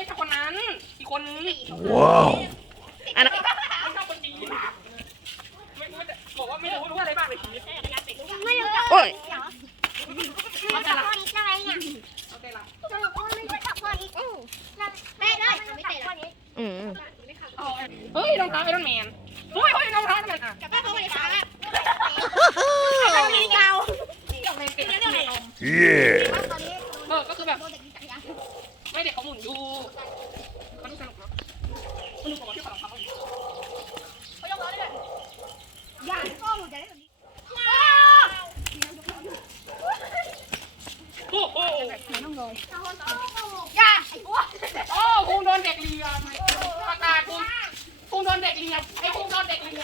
อีกคนนึง Wow. อันนั้นมันชอบคนจีนไม่รู้แต่บอกว่าไม่รู้รู้อะไรบ้างในชีวิตไม่รู้จักโอ้ยเหรอไม่จับพ่อนิดอะไรเนี่ยเอาใจละสรุปว่าไม่รู้จักพ่อนิดแม่เลยไม่เตะพ่อนิดอืมเฮ้ยรองเท้าไอรอนแมนเฮ้ยเฮ้ยรองเท้าไอรอนแมนอะกับพ่อเขาไม่ได้ฟังอะรองเท้านี้ยาวรองเท้าเป็นเรื่องอะไร Yeah. ตอนนี้เออก็คือแบบ ไม่เด็กเขาหมุนอยู่เขาดูสนุกเนาะสนุกกว่าที่ของเขาเขายกล้อด้วยอย่าพ่อหนูจะได้แบบนี้โอ้โหอย่าไอ้พวกโอ้คุงโดนเด็กเลียประกาศคุงคุงโดนเด็กเลียไอ้คุงโดนเด็กเลียไอ้